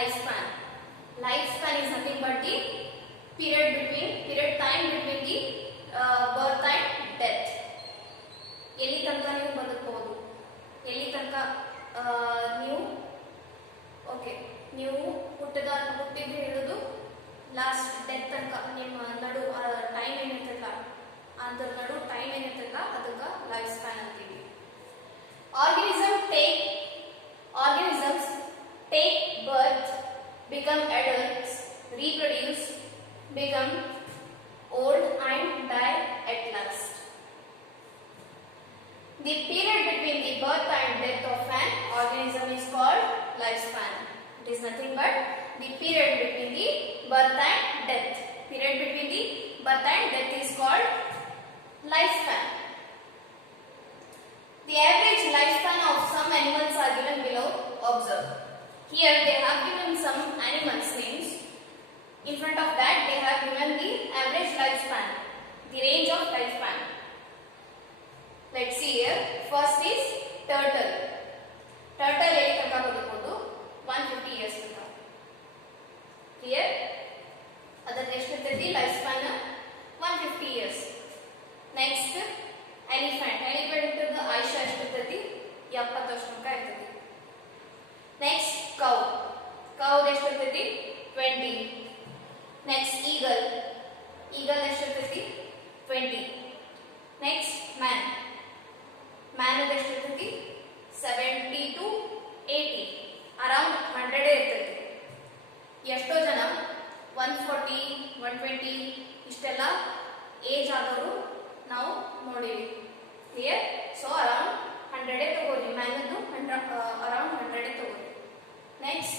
lifespan. Lifespan is nothing but the period time between the birth and death. ಎಲ್ಲಿ ತನಕ ನೀವು ಬದುಕಬಹುದು, ಎಲ್ಲಿ ತನಕ ನೀವು ನೀವು ಹುಟ್ಟಿದ್ದು ಹಿಡಿದು ಲಾಸ್ಟ್ ಡೆತ್ ತನಕ ನಿಮ್ಮ ನಡು ಟೈಮ್ ಏನಿರ್ತಲ್ಲ ಅದ್ರ ನಡು ಟೈಮ್ ಏನಿರ್ತಲ್ಲ ಅದಕ್ಕೆ ಲೈಫ್ ಸ್ಪ್ಯಾನ್ ಅಂತೀವಿ. Organisms take birth, become adults, reproduce, become old and die at last. The period between the birth and death of an organism is called lifespan. It is nothing but the period between the birth and death. Period between the birth and death is called lifespan. The average lifespan of some animals are given below. Observe. Here they have given some animals names. In front of that they have given the average lifespan, the range of lifespan. Let's see here. First is turtle. Turtle ಎಲ್ಲಿ ತನಕ ಬದುಕಬಹುದು? 150 years ತನಕ. Clear? ಅದಕ್ಕೆ ಎಷ್ಟು ಇರ್ತೈತಿ life span? 150 years. Next elephant. Elephant ಆಯುಷ್ಯ ಎಷ್ಟು ಇರ್ತೈತಿ? 70 ವರ್ಷ ತನಕ ಇರ್ತೈತಿ. Next cow. Cow ಎಷ್ಟು ಇರ್ತೈತಿ? 20. Next eagle. Eagle ಎಷ್ಟು ಇರ್ತೈತಿ? 20. Next man. Man ಎಷ್ಟು ಇರ್ತೈತಿ? 70 to 80. ಅರೌಂಡ್ 100 ಇರ್ತೈತಿ. ಎಷ್ಟೋ ಜನ 140, 120 ಇಷ್ಟೆಲ್ಲ ಏಜ್ ಆದವರು ನಾವು ನೋಡಿವಿ. ಕ್ಲಿಯರ್? ಸೊ ಅರೌಂಡ್ 100 ತಗೋರಿ. ಮ್ಯಾನದ್ದು ಅರೌಂಡ್ 100 ತಗೋರಿ. Next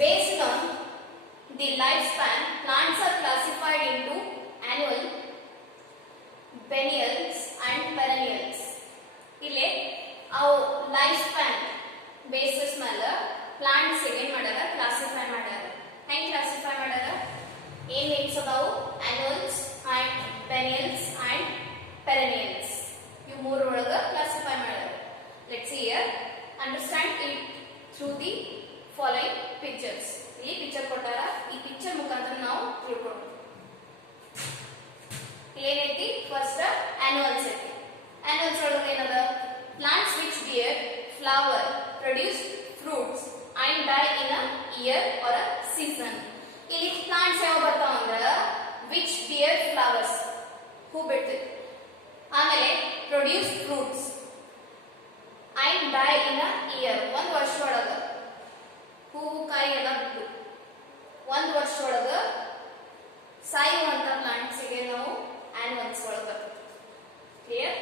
based on the lifespan, plants are classified into annual, biennials and perennials. ಇಲ್ಲಿ ಅವು ಲೈಫ್ ಸ್ಪ್ಯಾನ್ ಬೇಸಿಸ್ ಮೇಲೆ ಪ್ಲಾಂಟ್ಸ್ ಏನ್ ಮಾಡ್ಯಾರ? ಕ್ಲಾಸಿಫೈ ಮಾಡ್ಯಾರ. ಹೆಂಗ್ ಕ್ಲಾಸಿಫೈ ಮಾಡ್ಯಾರ? ಏನ್ ನೇಮ್ಸ್ ಅದಾವು? ಆನ್ಯುವಲ್ಸ್ ಅಂಡ್ ಬಿಎನ್ನಿಯಲ್ಸ್ ಅಂಡ್ ಪೆರೆನಿಯಲ್ಸ್. ಇವು ಮೂರು ಒಳಗ ಕ್ಲಾಸಿಫೈ ಮಾಡ್ಯಾರ. Let's see here. Understand it through the following pictures. ಇಲ್ಲಿ ಪಿಕ್ಚರ್ ಕೊಟ್ಟಾರ. ಈ ಪಿಕ್ಚರ್ ಮುಖಾಂತರ ನಾವು ತಿಳ್ಕೊಂಡು ಏನೈತಿ? ಫಸ್ಟ್ ಆನ್ಯುವಲ್ಸ್ ಐತಿ. ಆನ್ಯುವಲ್ಸ್ ಒಳಗೆ ಏನದ? Plants which bear flower, produce fruits and die in a year or a season. ಇಲ್ಲಿ ಪ್ಲಾಂಟ್ಸ್ ಯಾವ ಬರ್ತಾವ ಅಂದ್ರ ವಿಚ್ ಬಿಯರ್ ಫ್ಲವರ್ಸ್, ಹೂ ಬಿಡ್ತೈತಿ. ಆಮೇಲೆ produce fruits and die in a year, ಒಂದು ವರ್ಷ ಒಳಗ ಹೂವು ಕಾಯಿ ಎಲ್ಲ ಬಿಟ್ಟು ಒಂದು ವರ್ಷ ಒಳಗ ಸಾಯುವಂತ ಪ್ಲಾಂಟ್ಸ್ ಗೆ ನಾವು ಆನ್ಯುವಲ್ಸ್ ಒಳಗ ಬರ್ತದೆ. ಕ್ಲಿಯರ್?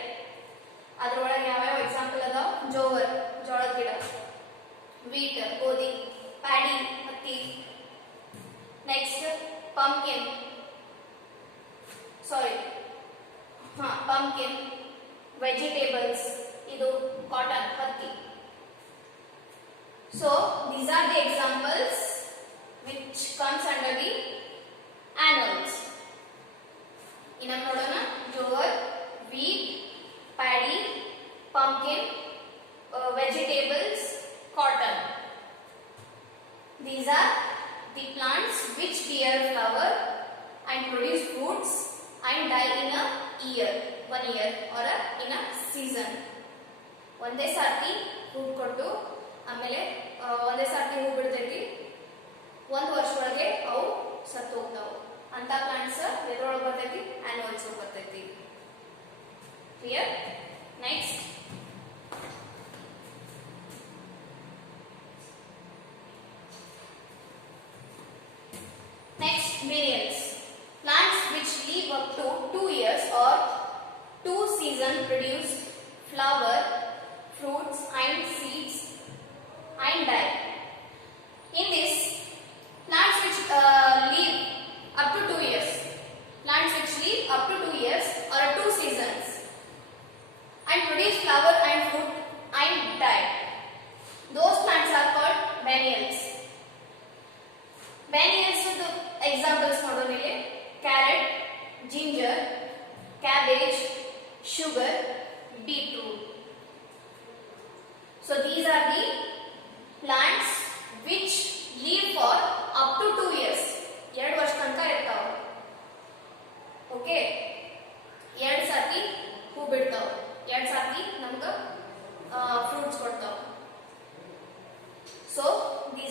ಅದ್ರೊಳಗೆ ಯಾವ್ಯಾವ ಎಕ್ಸಾಂಪಲ್ ಅದಾವ? ಜೋವರ್, ಜೋಳದ ಗಿಡ, ವೀಟ್, ಗೋಧಿ, ಪ್ಯಾಡಿ, ಹತ್ತಿ. ನೆಕ್ಸ್ಟ್ ಪಂಪ್ಕಿನ್, ವೆಜಿಟೇಬಲ್ಸ್, ಇದು ಕಾಟನ್, ಹತ್ತಿ. So these are the examples which comes under the annuals. ಇನ್ನೊಂದು ನೋಡೋಣ. Jowar, wheat, paddy, pumpkin, vegetables, cotton. These are the plants which bear flower and produce fruits and die in a year, 1 year or in a season. ಒಂದೇ ಸಾರಿ ಹೂ ಕೊಟ್ಟು ಆಮೇಲೆ ಒಂದೇ ಸಾರಿ ಹೂ ಬಿಡ್ತೈತಿ, ಒಂದು ವರ್ಷ ಒಳಗೆ ಅವು ಸತ್ತು ಹೋಗ್ತಾವ. ಅಂತ ಪ್ಲಾಂಟ್ಸ್ ಎದ್ರೊಳಗೆ ಬರ್ತೈತಿ? ಆನ್ಯುವಲ್ಸ್ ಬರ್ತೈತಿ. Clear? Next biennials. Plants which live up to 2 years or 2 seasons produce flower, fruits and seeds and die. In this, plants which live up to 2 years, plants which live up to 2 years or 2 seasons and produce flower and fruit and die. Those plants are called biennials. Biennials examples ನೋಡೋಣ ಇಲ್ಲಿ.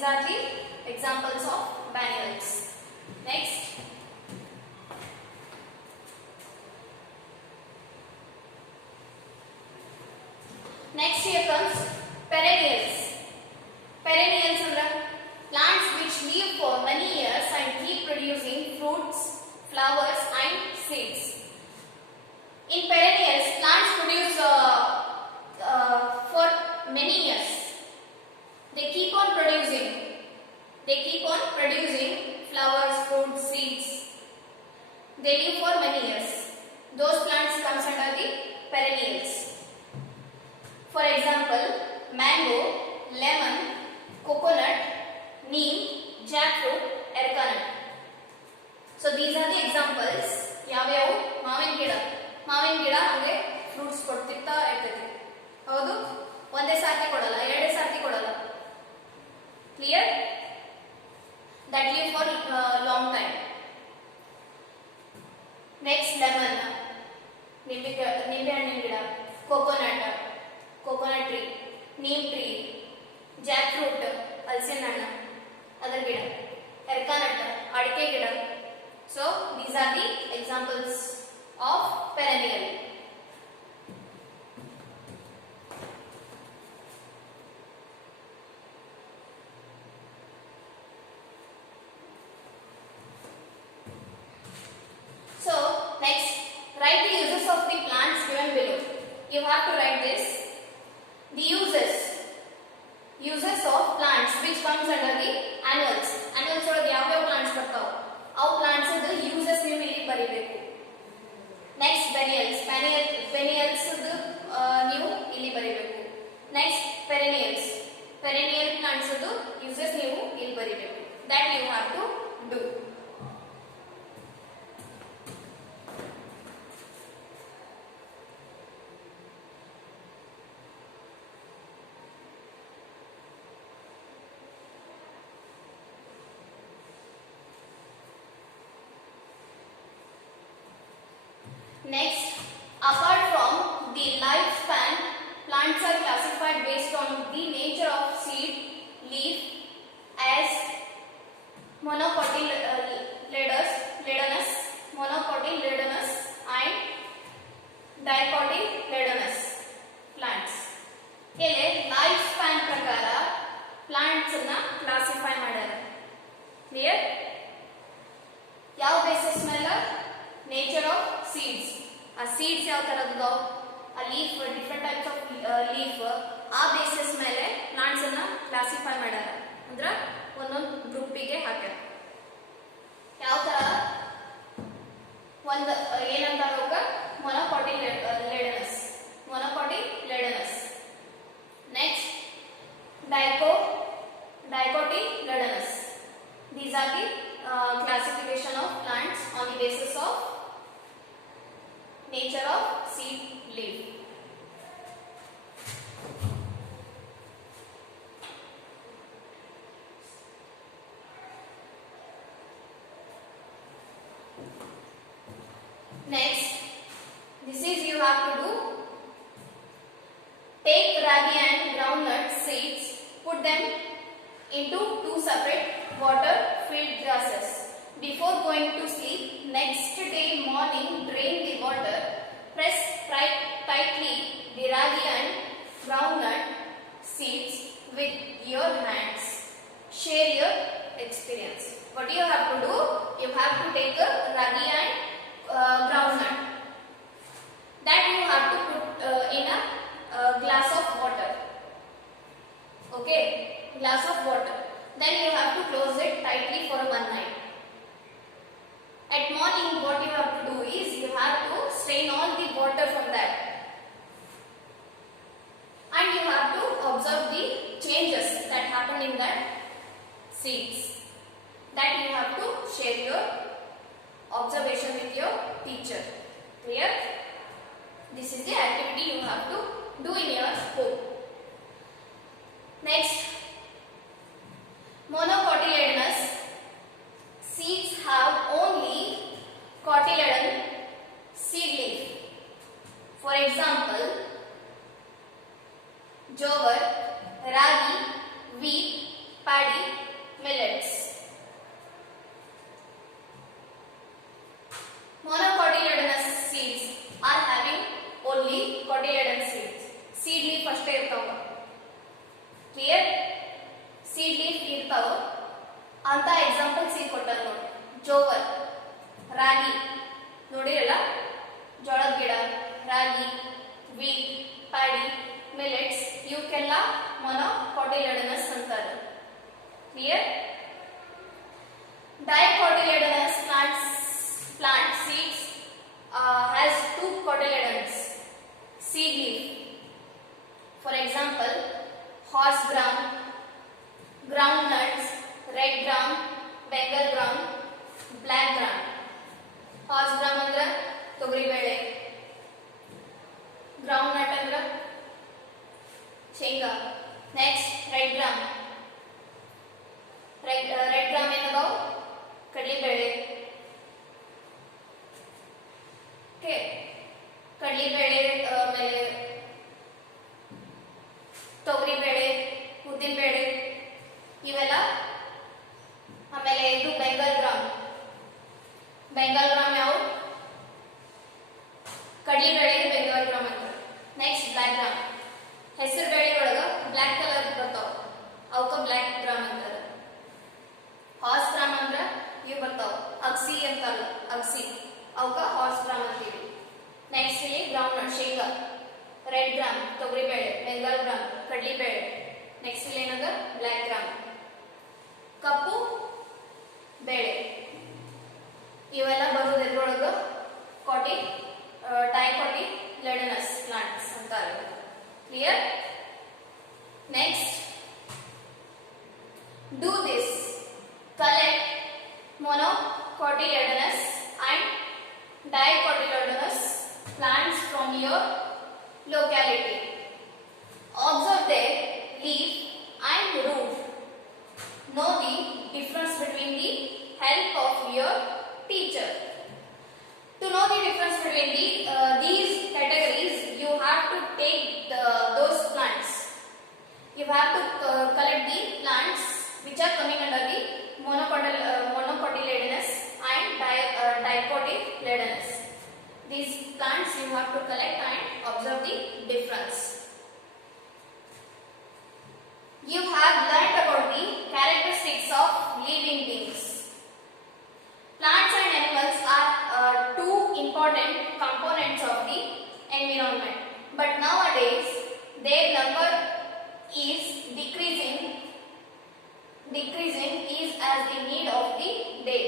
are the examples of biennials. Next. Next here comes perennials. Perennials are plants which live for many years and keep producing fruits, flowers and seeds. In perennials, plants produce for many years. They keep on producing. They keep on producing flowers, fruits, seeds. They live for many years. Those plants comes under the perennials. For example, mango, lemon, coconut, neem, jackfruit, erica nut. So these are the examples. ಯಾವ್ಯಾವು ಮಾವಿನ ಗಿಡ ಹಂಗೆ ಫ್ರೂಟ್ಸ್ ಕೊಡ್ತಿರ್ತಾ ಇರ್ತೈತಿ. ಹೌದು, ಒಂದೇ ಸಾರ್ತಿ ಕೊಡಲ್ಲ, ಎರಡೇ ಸಾರ್ತಿ ಕೊಡಲ್ಲ. Clear? That live for long time. Next, lemon, ನಿಂಬೆ ಹಣ್ಣಿನ ಗಿಡ, coconut tree, neem tree, jackfruit, ಹಲಸಿನ ಹಣ್ಣು ಅದರ ಗಿಡ, erica nut, ಅಡಿಕೆ ಗಿಡ. So these are the examples of perennial. So next, write the uses of the plants given below. You have to write this. The uses of plants which comes under the annuals. Annuals ಒಳಗೆ ಯಾವ plants ಬರ್ತಾವ ಅವು plants the uses ನೀವು ಇಲ್ಲಿ ಬರೀಬೇಕು. Next, biennials ನೀವು ಇಲ್ಲಿ ಬರೀಬೇಕು. Next, perennial plants the uses ನೀವು ಇಲ್ಲಿ ಬರೀಬೇಕು. That you have to do. Next, apart from the lifespan, plants are classified based on the nature of seed, leaf as monocotyledonous, and dicotyledonous plants. ಇಲ್ಲಿ life span ಪ್ರಕಾರ plants ಅನ್ನ classify ಮಾಡ್ಯಾರ. Clear? ಯಾವ basis ಮೇಲೆ? Nature of seeds. ಆ seeds ಯಾವ ತರದ್ದು, ಆ leaf, different types of leaf, ಆ ಬೇಸಿಸ್ ಮೇಲೆ ಪ್ಲಾಂಟ್ಸ್ ಅನ್ನ ಕ್ಲಾಸಿಫೈ ಮಾಡ್ಯಾರ. ಅಂದ್ರೆ ಒಂದೊಂದು ಗ್ರೂಪಿಗೆ ಹಾಕ್ಯಾರ. ಯಾವ ತರ? ಒಂದು ಏನಂತಾರ monocotyledonous. Next, dicotyledonous. These are the classification of plants on the basis of nature of seed, leaf. Next, this is you have to do. Take ragi and groundnut seeds, put them into 2 separate water-filled glasses. Before going to sleep, next day morning, drain the water. Press tightly the ragi and groundnut seeds with your hands. Share your experience. What do you have to do? You have to take a ragi and groundnut. That you have to put in a glass of water. Okay, glass of water. Then you have to close it tightly for 1 night. At morning, what you have to do is you have to strain all the water from that, and you have to observe the changes that happen in that seeds. That you have to share your observation with your teacher. Clear? This is the activity you have to do in your home. Next, monocotyledonous seeds have only cotyledon seed leaf. For example, jowar, ragi, wheat paddy, millets. Monocotyledonous seeds are having only cotyledon seeds. Seed leaf ಅಷ್ಟೇ ಇರ್ತಾವ. Clear? Seed leaf ಇರ್ತಾವ ಅಂತ example seed ಕೊಟ್ಟಾರ ನೋಡಿ. ಜೋವರ್, ರಾಗಿ ನೋಡಿರಲ್ಲ, ಜೋಳದ ಗಿಡ, ರಾಗಿ, wheat, paddy, millets ಇವಕ್ಕೆಲ್ಲ ಮೊನೊಕಾಟಿಲೆಡನಸ್ ಅಂತಾರೆ. Clear? Dicotyledonous plant seeds has two cotyledons. Seed leaf. For example, horse gram, groundnuts, red gram, bengal gram, black gram. Horse gram ಅಂದ್ರೆ ತೊಗರಿ ಬೇಳೆ, groundnut ಅಂದ್ರೆ ಶೇಂಗಾ. Next red gram. red gram ಏನದಾವು ಕಡಲೆಬೇಳೆ. ಓಕೆ, ಕಡಲೆಬೇಳೆ ಆಮೇಲೆ ತೊಗರಿಬೇಳೆ, ಉದ್ದಿನಬೇಳೆ ಇವೆಲ್ಲ. ಆಮೇಲೆ ಇದು ಬೆಂಗಾಲ್ ಗ್ರಾಮ್. ಬೆಂಗಾಲ್ ಗ್ರಾಮ್ ಯಾವ ಕಡಲೆಬೇಳೆಗೆ ಬೆಂಗಾಲ್ ಗ್ರಾಮ್ ಅಂತ. Next black gram. ಹೆಸರು ಬೇಳೆ ಒಳಗ ಬ್ಲಾಕ್ ಕಲರ್ ಬರ್ತಾವ, ಅವಕ್ಕ ಬ್ಲಾಕ್ ಗ್ರಾಮ್ ಅಂತಾರೆ. ಹಾರ್ಸ್ ಗ್ರಾಮ್ ಅಂದ್ರ ಇವು ಬರ್ತಾವ, ಅಗಸಿ ಅಂತಾರಲ್ಲ ಅಗಸಿ, ಅವಕ್ಕ ಹಾರ್ಸ್ ಗ್ರಾಮ್ ಅಂತೀವಿ. ನೆಕ್ಸ್ಟ್ ಇಲ್ಲಿ ಗ್ರೌಂಡ್ ಶೇಂಗಾ, ರೆಡ್ ಗ್ರಾಮ್ ತೊಗರಿಬೇಳೆ, ಬೆಂಗಾಲ್ ಗ್ರಾಮ್ ಕಡಲೆಬೇಳೆ. ನೆಕ್ಸ್ಟ್ ಇಲ್ಲಿ ಏನದ ಬ್ಲಾಕ್ ಗ್ರಾಮ್ ಕಪ್ಪು ಬೇಳೆ. ಇವೆಲ್ಲ ಬರೋದು ಎದ್ರೊಳಗ ಡೈಕೋಟಿಲೆಡನಸ್ ಪ್ಲಾಂಟ್ಸ್ ಅಂತಾರೆ. Clear? Next, do this. Collect monocotyledonous and dicotyledonous plants from your locality. Observe their leaf and root. Know the difference between the help of your teacher. To know the difference between these categories, you have to take those plants. You have to collect the plants which are coming under the monocotyledonous and dicotyledonous. These plants you have to collect and observe the difference. You have learnt about the characteristics of living beings. Plants and animals are two important components of the environment, but nowadays their number is decreasing is as the need of the day.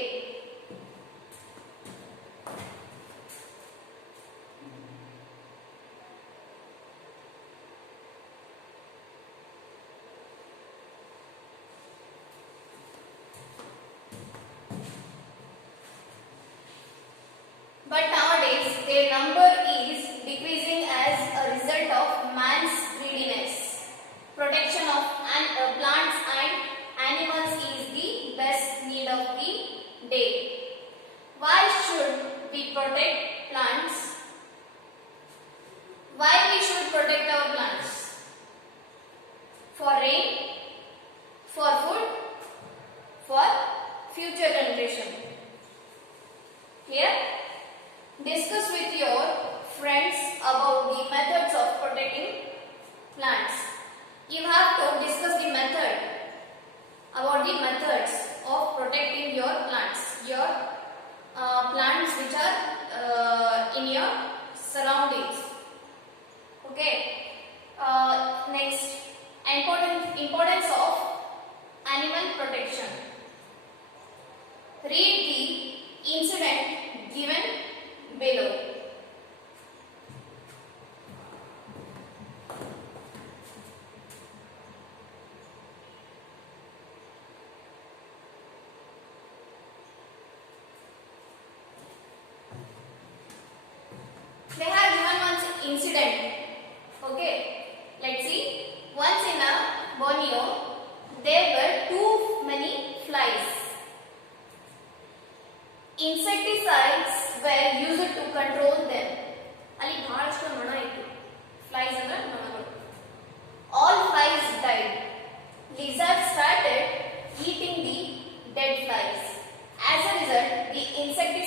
But nowadays their number is decreasing as a result of man's greediness. Protection of plants and animals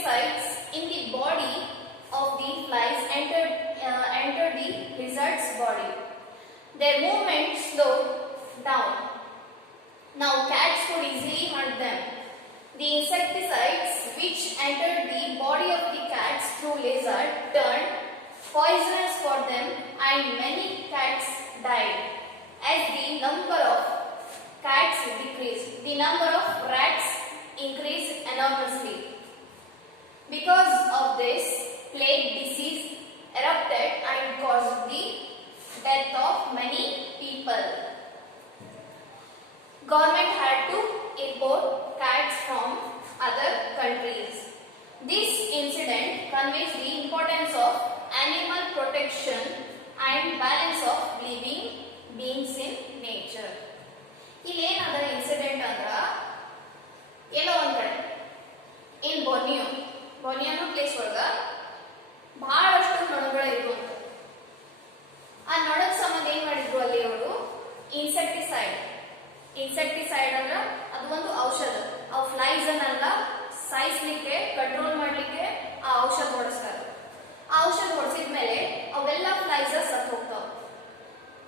insecticides in the body of the flies enter the lizard's body. Their movement slowed down. Now cats could easily hunt them. The insecticides which entered the body of the cats through lizard turned poisonous for them, and many cats died. As the number of cats decreased, the number of rats increased enormously. Because of this, plague disease erupted and caused the death of many people. Government had to import cats from other countries. This incident conveys the importance of animal protection and balance of living beings in nature. ಇಲ್ಲಿ ಏನದ ಇನ್ಸಿಡೆಂಟ್ ಅಂದ್ರ ಎಲ್ಲೋ ಒಂದ್ ಕಡೆ ಇನ್ ಬೊರ್ನಿಯೋ ಪ್ಲೇಸ್ ಒಳಗ ಬಹಳಷ್ಟು ನೊಣಗಳು ಇದ್ವು ಅಂತ. ಆ ನೊಣದ ಸಂಬಂಧ ಏನ್ ಮಾಡಿದ್ರು ಅಲ್ಲಿ ಅವರು ಇನ್ಸೆಕ್ಟಿಸೈಡ್ ಅಂದ್ರ ಅದು ಒಂದು ಔಷಧ. ಅವು ಫ್ಲೈಸ್ ಅನ್ನಲ್ಲ ಸಾಯಿಸ್ಲಿಕ್ಕೆ ಕಂಟ್ರೋಲ್ ಮಾಡ್ಲಿಕ್ಕೆ ಆ ಔಷಧ ಹೊಡಿಸ್ತಾರೆ. ಆ ಔಷಧ ಹೊಡಿಸಿದ್ಮೇಲೆ ಅವೆಲ್ಲ ಫ್ಲೈಸ್ ಸತ್ತು ಹೋಗ್ತಾವ.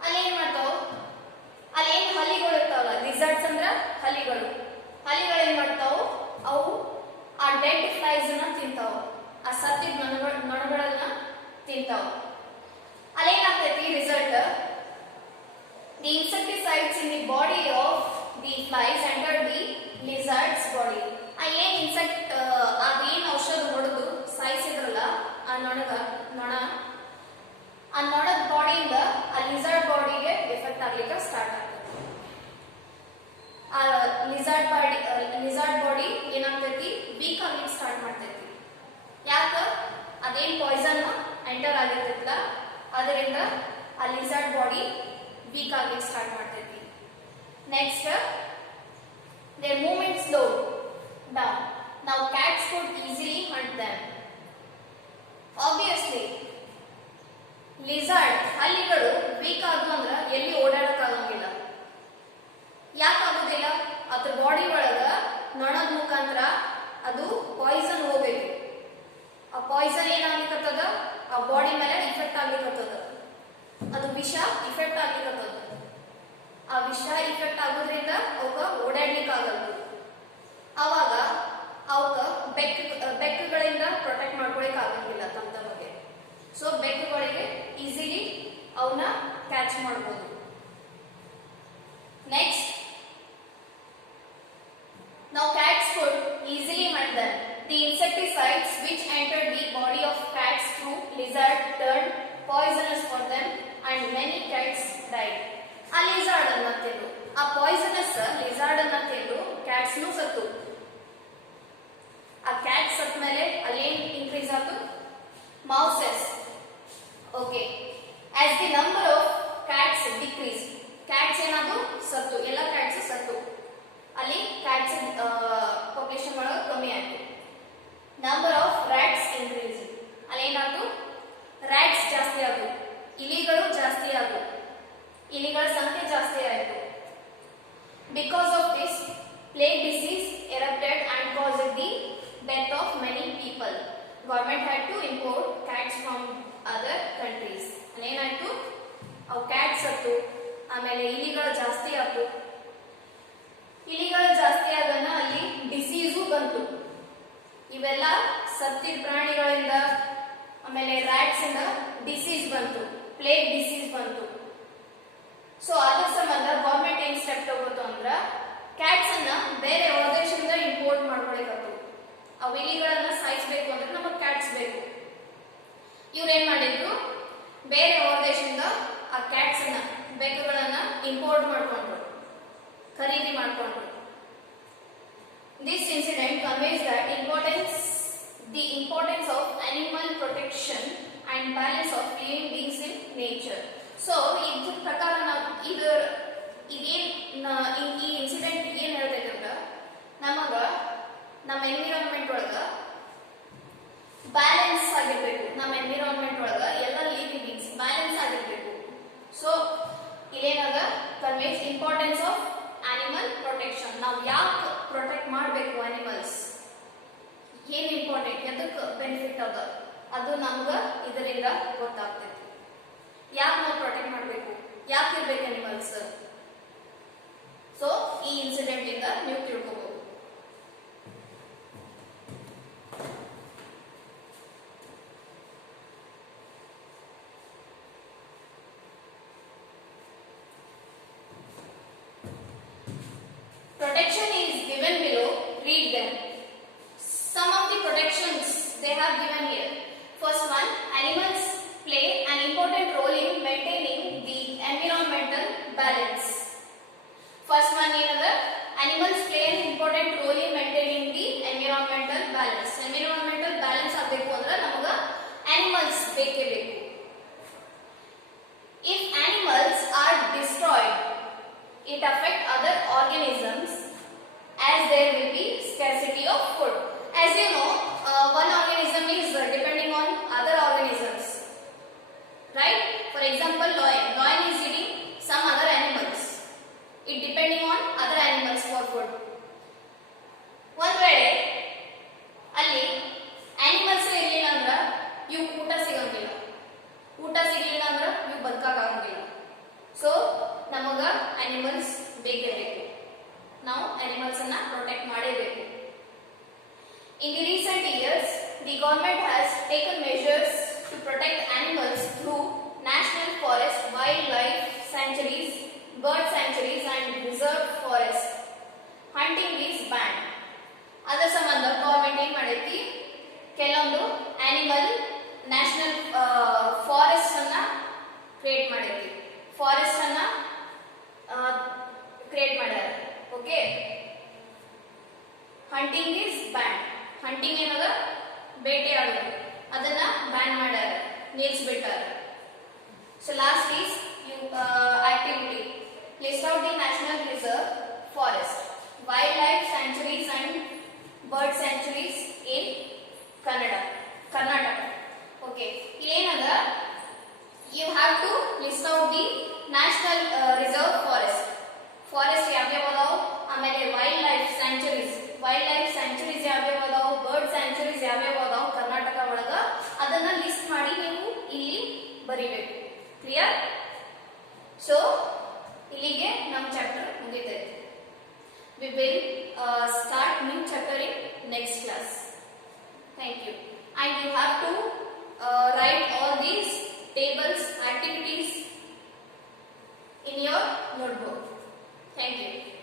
ಅಲ್ಲಿ ಏನ್ ಮಾಡ್ತಾವ, ಅಲ್ಲಿ ಏನ್ ಹಲ್ಲಿಗಳು ಇರ್ತಾವಲ್ಲ, ಲಿಸರ್ಡ್ಸ್ ಅಂದ್ರ ಹಲ್ಲಿಗಳು ಏನ್ ಮಾಡ್ತಾವು, ಅವು ಆ ಡೆಡ್ ಫ್ಲೈಸ್ ನ ತಿಂತಾವ, ಆ ಸತ್ತಿದ ನೊಣಗಳನ್ನ ತಿಂತಾವ. ಅಲ್ಲೇನಾಗ್ತೈತಿ result, the insecticides in the body of the flies entered the lizard's body. ಆ ಏನ್ ಇನ್ಸೆಕ್ಟ್ ಅದೇನ್ ಔಷಧ ಹೊಡೆದು ಸಾಯಿಸಿದ್ರಲ್ಲ ಆ ನೊಣದ ಬಾಡಿಯಿಂದ ಆ ಲಿಸರ್ಡ್ ಬಾಡಿಗೆ ಎಫೆಕ್ಟ್ ಆಗ್ಲಿಕ್ಕೆ ಸ್ಟಾರ್ಟ್ ಆಗ್ತದೆ. ಆ ಲಿಸರ್ಡ್ ಬಾಡಿ ಏನಾಗ್ತೈತಿ, ವೀಕ್ ಆಗ್ಲಿಕ್ಕೆ ಸ್ಟಾರ್ಟ್ ಮಾಡ್ತೈತಿ. ಯಾಕ, ಅದೇನ್ ಪಾಯ್ಸನ್ ಎಂಟರ್ ಆಗಿರ್ತೈತಲ್ಲ ಅದರಿಂದ ಆ ಲಿಸರ್ಡ್ ಬಾಡಿ ವೀಕ್ ಆಗ್ಲಿಕ್ಕೆ ಸ್ಟಾರ್ಟ್ ಮಾಡ್ತೈತಿ. Next, their movement slowed down. Now cats could easily hunt them. Obviously, lizard ಹಲ್ಲಿಗಳು ವೀಕ್ ಆದ್ವು ಅಂದ್ರ ಎಲ್ಲಿ ಓಡಾಡಕ್ ಆಗಂಗಿಲ್ಲ. ಯಾಕೆ ಆಗೋದಿಲ್ಲ, ಅದ್ರ ಬಾಡಿ ಒಳಗ ನೊಣದ ಮುಖಾಂತರ ಅದು ಪಾಯ್ಸನ್ ಹೋಗ್ಬೇಕು. ಆ ಪಾಯ್ಸನ್ ಏನಾಗ್ಲಿಕ್ಕತ್ತದ, ಆ ಬಾಡಿ ಮೇಲೆ ಇಫೆಕ್ಟ್ ಆಗ್ಲಿಕ್ಕತ್ತದ, ಅದು ವಿಷ ಇಫೆಕ್ಟ್ ಆಗ್ಲಿಕ್ಕತ್ತದ. ಆ ವಿಷ ಇಫೆಕ್ಟ್ ಆಗೋದ್ರಿಂದ ಅವಕ್ಕ ಓಡಾಡ್ಲಿಕ್ಕೆ ಆಗಲ್ಲ. ಅವಾಗ ಅವಕ್ಕ ಬೆಕ್ಕುಗಳಿಂದ ಪ್ರೊಟೆಕ್ಟ್ ಮಾಡ್ಕೊಳಕ್ ಆಗಂಗಿಲ್ಲ ತಮ್ಮ ಬಗ್ಗೆ. ಸೊ ಬೆಕ್ಕುಗಳಿಗೆ ಈಸಿಲಿ ಅವನ್ನ ಕ್ಯಾಚ್ ಮಾಡಬಹುದು. Next, now cats could easily hunt them. The insecticides which entered the body of cats through lizard turned poisonous for them, and many cats died. ಆ ಲಿಸಾರ್ಡ್ ಅನ್ನ ತಿಂದು, ಆ ಪಾಯ್ಸನಸ್ ಲಿಸಾರ್ಡ್ ಅನ್ನ ತಿಂದು ಕ್ಯಾಟ್ಸ್ ನು ಸತ್ತು. ಆ ಕ್ಯಾಟ್ ಸತ್ ಮೇಲೆ ಅಲ್ಲೇನ್ ಇನ್ಕ್ರೀಸ್ ಆಯ್ತು, mouses. Okay, as the number of cats decrease, cats ಏನಾದ್ರು ಸತ್ತು, ಎಲ್ಲ ಕ್ಯಾಟ್ಸ್ ಸತ್ತು. ಅಲ್ಲಿ ಕ್ಯಾಟ್ಸ್ ಪಾಪ್ಯುಲೇಷನ್ ಒಳಗೆ ಕಮ್ಮಿ ಆಯ್ತು. ನಂಬರ್ ಆಫ್ ರ್ಯಾಟ್ಸ್ ಇನ್ಕ್ರೀಸ್, ಅಲ್ಲಿ ಏನಾಯ್ತು, ರ್ಯಾಟ್ಸ್ ಜಾಸ್ತಿ ಆದವು, ಇಲಿಗಳು ಜಾಸ್ತಿ ಆದವು, ಇಲಿಗಳ ಸಂಖ್ಯೆ ಜಾಸ್ತಿ ಆಯಿತು. Because of this, plague disease erupted and caused the death of many people. Government had to import cats from other countries. ಏನಾಯ್ತು, ಅವು ಕ್ಯಾಟ್ಸ್ ಸತ್ತು, ಆಮೇಲೆ ಇಲಿಗಳು ಜಾಸ್ತಿ ಆಯ್ತು. ಇಲಿಗಳು ಜಾಸ್ತಿ ಆಗೋಣ ಅಲ್ಲಿ ಡಿಸೀಸು ಬಂತು. ಇವೆಲ್ಲ ಸತ್ತಿದ ಪ್ರಾಣಿಗಳಿಂದ ಆಮೇಲೆ ರ್ಯಾಟ್ಸ್ ಇಂದ ಡಿಸೀಸ್ ಬಂತು, ಪ್ಲೇಗ್ ಡಿಸೀಸ್ ಬಂತು. ಸೊ ಅದ್ರ ಸಂಬಂಧ ಗವರ್ಮೆಂಟ್ ಏನ್ ಸ್ಟೆಪ್ ತಗೋತು ಅಂದ್ರ ಕ್ಯಾಟ್ಸ್ ಅನ್ನ ಬೇರೆ ದೇಶದಿಂದ ಇಂಪೋರ್ಟ್ ಮಾಡ್ಕೊಳಕತ್ತು. ಅವು ಇಲಿಗಳನ್ನ ಸಾಯಿಸಬೇಕು ಅಂದ್ರೆ ನಮಗ್ ಕ್ಯಾಟ್ಸ್ ಬೇಕು. ಇವ್ರೇನ್ ಮಾಡಿದ್ರು, ಬೇರೆ ದೇಶದಿಂದ ಆ ಕ್ಯಾಟ್ಸ್ ಅನ್ನ ಬೆಕ್ಕುಗಳನ್ನ ಇಂಪೋರ್ಟ್ ಮಾಡ್ಕೊಂಡ್ರು, ಖರೀದಿ ಮಾಡ್ಕೊಂಡ್ರು. This incident conveys that the importance of animal protection and balance of living beings in nature. So ಇದ್ರ ಪ್ರಕಾರ ನಾವು ಇದೇನ್ ಈ ಇನ್ಸಿಡೆಂಟ್ ಏನ್ ಹೇಳ್ತೈತೆ ಅಂದ್ರ ನಮಗ ನಮ್ಮ ಎನ್ವಿರಾನ್ಮೆಂಟ್ ಒಳಗ ಬ್ಯಾಲೆನ್ಸ್ ಆಗಿರ್ಬೇಕು. ನಮ್ಮ ಎನ್ವಿರಾನ್ಮೆಂಟ್ ಒಳಗ ಎಲ್ಲ ಲಿವಿಂಗ್ ಬೀಯಿಂಗ್ಸ್ ಬ್ಯಾಲೆನ್ಸ್ ಆಗಿರ್ಬೇಕು. ಸೊ ಇಲ್ಲೇನಾಗ conveys importance of animal protection. ನಾವು ಯಾಕೆ ಪ್ರೊಟೆಕ್ಟ್ ಮಾಡಬೇಕು ಅನಿಮಲ್ಸ್, ಏನು ಇಂಪಾರ್ಟೆಂಟ್ ಎದಕ್ಕೆ ಬೆನಿಫಿಟ್ ಅದ ಅದು ನಮ್ಗೆ ಇದರಿಂದ ಗೊತ್ತಾಗ್ತೈತಿ. ಯಾಕೆ ನಾವು ಪ್ರೊಟೆಕ್ಟ್ ಮಾಡಬೇಕು, ಯಾಕೆ ಇರ್ಬೇಕು ಅನಿಮಲ್ಸ್, ಸೊ ಈ ಇನ್ಸಿಡೆಂಟ್ ಇಂದ ನೀವು ತಿಳ್ಕೋಬಹುದು. Protection is given below. Read them. Some of the protections they have given here. First one, animals play an important role in maintaining the environmental balance. First one ಏನದ, animals play an important role in maintaining the environmental balance. Environmental balance ಆಗಬೇಕು ಅಂದ್ರೆ ನಮಗ animals ಬೇಕೇ ಬೇಕು. If animals are destroyed, it affect other organisms as there will be scarcity of food. As you know, one organism is depending on other organisms, right? For example, lion is eating some other animals. It depending on other animals for food. One ವೇಳೆ ಅಲ್ಲಿ animals ಇರಲಿಲ್ಲ ಅಂದ್ರೆ ಇವು ಊಟ ಸಿಗಂಗಿಲ್ಲ, ಊಟ ಸಿಗಲಿಲ್ಲ ಅಂದ್ರೆ ಇವು ಬದುಕಕ್ಕಾಗಂಗಿಲ್ಲ. ಸೊ ನಮಗ ಅನಿಮಲ್ಸ್ ಬೇಕೇ ಬೇಕು, ನಾವು ಅನಿಮಲ್ಸ್ ಅನ್ನ ಪ್ರೊಟೆಕ್ಟ್ ಮಾಡಲೇಬೇಕು. In the recent years, the government has taken measures to protect animals through national forest, wildlife sanctuaries, bird sanctuaries and reserved forest. Hunting is banned. ಅದರ ಸಂಬಂಧ ಗವರ್ಮೆಂಟ್ ಏನ್ ಮಾಡೈತಿ, ಕೆಲವೊಂದು ಅನಿಮಲ್ ನ್ಯಾಷನಲ್ ಫಾರೆಸ್ಟ್ ಅನ್ನ ಕ್ರಿಯೇಟ್ ಮಾಡೈತಿ, ಫಾರೆಸ್ಟ್ ಅನ್ನ ಕ್ರಿಯೇಟ್ ಮಾಡ್ಯಾರ. Okay, hunting is ban. Hunting ಏನದ, ಬೇಟೆ ಆಡೋದು, ಅದನ್ನ ಬ್ಯಾನ್ ಮಾಡ್ಯಾರ, ನಿಲ್ಲಿಸ್ಬಿಟ್ಟಾರ. So last is activity. List out the national reserve forest, wild life sanctuaries and bird sanctuaries in Karnataka. Okay, ಏನದ, you have to list out the national reserve forest. Forest ಯಾವ್ಯಾವ ಅದಾವು, ಆಮೇಲೆ ವೈಲ್ಡ್ ಲೈಫ್ ಸ್ಯಾಂಚುರೀಸ್ ಯಾವ್ಯಾವ ಅದಾವು, bird sanctuaries ಯಾವ್ಯಾವ ಅದಾವು ಕರ್ನಾಟಕ ಒಳಗ, ಅದನ್ನ ಲಿಸ್ಟ್ ಮಾಡಿ ನೀವು ಇಲ್ಲಿ ಬರಿಬೇಕು. ಕ್ಲಿಯರ್? ಸೊ ಇಲ್ಲಿಗೆ ನಮ್ಮ ಚಾಪ್ಟರ್ ಮುಗಿತೈತಿ. We will start new chapter in next class. Thank you. And you have to write all these tables, activities in your notebook. Thank you.